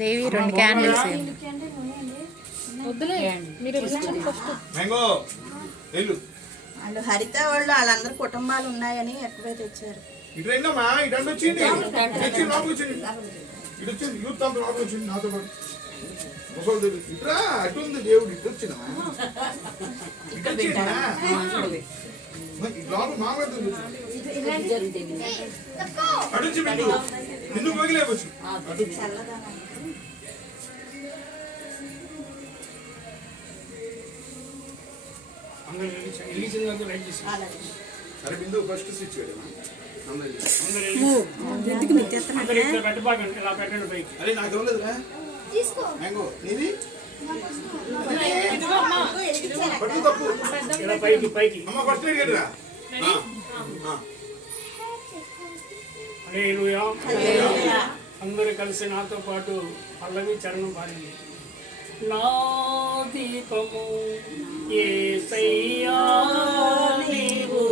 దేవి 2 candles వాళ్ళు హరిత వాళ్ళు వాళ్ళందరూ కుటుంబాలు ఉన్నాయని ఎక్కువే తెచ్చారు. అటుంది దేవుడు ఇటు వచ్చిన అరే బిందు ఫస్ట్ స్విచ్ అరే నాకు ఇవ్వలేదురా మ్యాంగో నీది పట్టు తప్పు అమ్మ ఫస్ట్ రా అందరూ కలిసి నాతో పాటు పల్లవి చరణం పాడింది. నా దీపము యేసయ్యా నీవు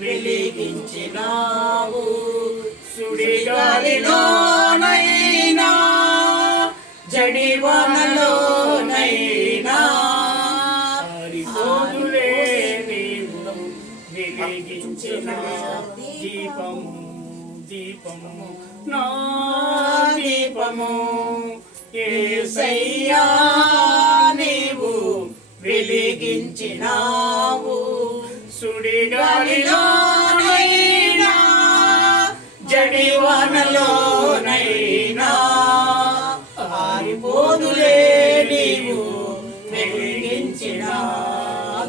వెలిగించినావు, సుడిగాలిలోనైనా జడివానలోనైనా హరిపోదులే నీవు వెలిగించిన దీపము దీపము నా దీపము యేసయ్యా నీవు వెలిగించినావు, సుడిగాలిలోనైనా జడివానలోనైనా ఆరిపోదులే నీవు వెలిగించిన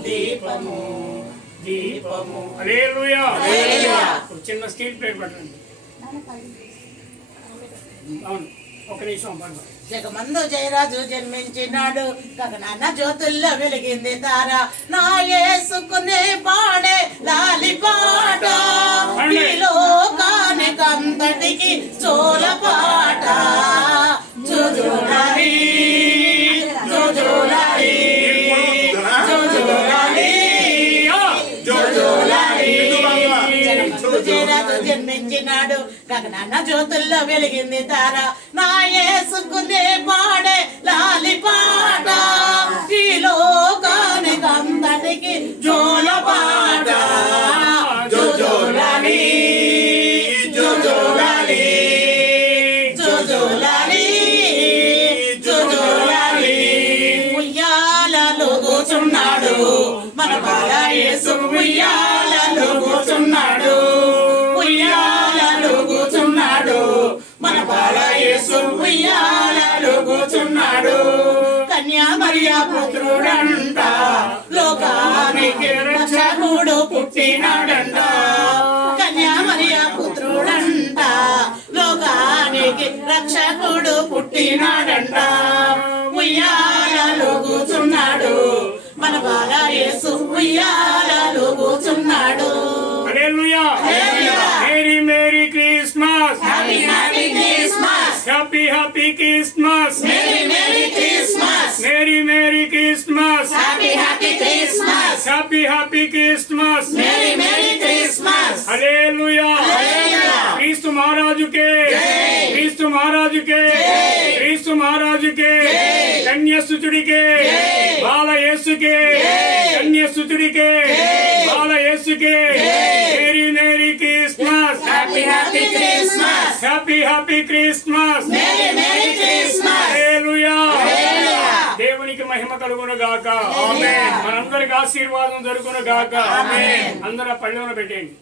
దీపము దీపము. హల్లెలూయా. చిన్న స్టీల్ ప్లేట్ పట్టండి. అవును, ఒక నిమిషం పండు. జగమందు జయరాజు జన్మించినాడు, గగనాన జ్యోతుల్లో వెలిగింది తార, నా యేసుకునే పాడే లాలి పాట, ఈ లోకానికంతటికి చోల పాట. జోజోలాలి జోజోలాలి జోజోలాలి జోజోలాలి. జగమందు జయరాజు జన్మించినాడు, గగనాన జ్యోతుల్లో వెలిగింది తార, నా యేసుకునే పాడే లాలి పాట, ఈ లోకానికంతటికి జోల పాట. జోజోలాలి జోజోలాలి జోజోలాలి జోజోలాలి. ఉయ్యాలలో కూర్చున్నాడు మన బాల యేసు, ఉయ్యాలలో కూర్చున్నాడు, ఉయ్యాలలో కూర్చున్నాడు మన బాల యేసు, ఉయ్యాలలో కూర్చున్నాడు. కన్యా మరియా పుత్రుడంట, లోకానికి రక్షకుడు పుట్టినాడంట. కన్యా మరియా పుత్రుడంట, లోకానికి రక్షకుడు పుట్టినాడంట. ఉయ్యాలలో కూర్చున్నాడు మన బాల యేసు, ఉయ్యాలలో కూర్చున్నాడు. Hallelujah. Merry merry Christmas, happy happy Christmas, happy happy Christmas, merry merry Christmas, merry merry Christmas, happy happy Christmas, happy happy Christmas, merry merry Christmas. Hallelujah. క్రీస్తు మహారాజుకే, క్రీస్తు మహారాజుకే, క్రీస్తు మహారాజుకే, కన్యసుతుడికే, బాల యేసుకే, కన్యసుతుడికే, బాల యేసుకే. Merry merry Christmas, happy happy Christmas, happy happy Christmas, merry merry Christmas. Hallelujah. దేవునికి మహిమ కలుగును గాక. ఆమేన్. మనందరికి ఆశీర్వాదం జరుగును గాక. ఆమేన్. అందరూ పళ్ళెంలో పెట్టండి.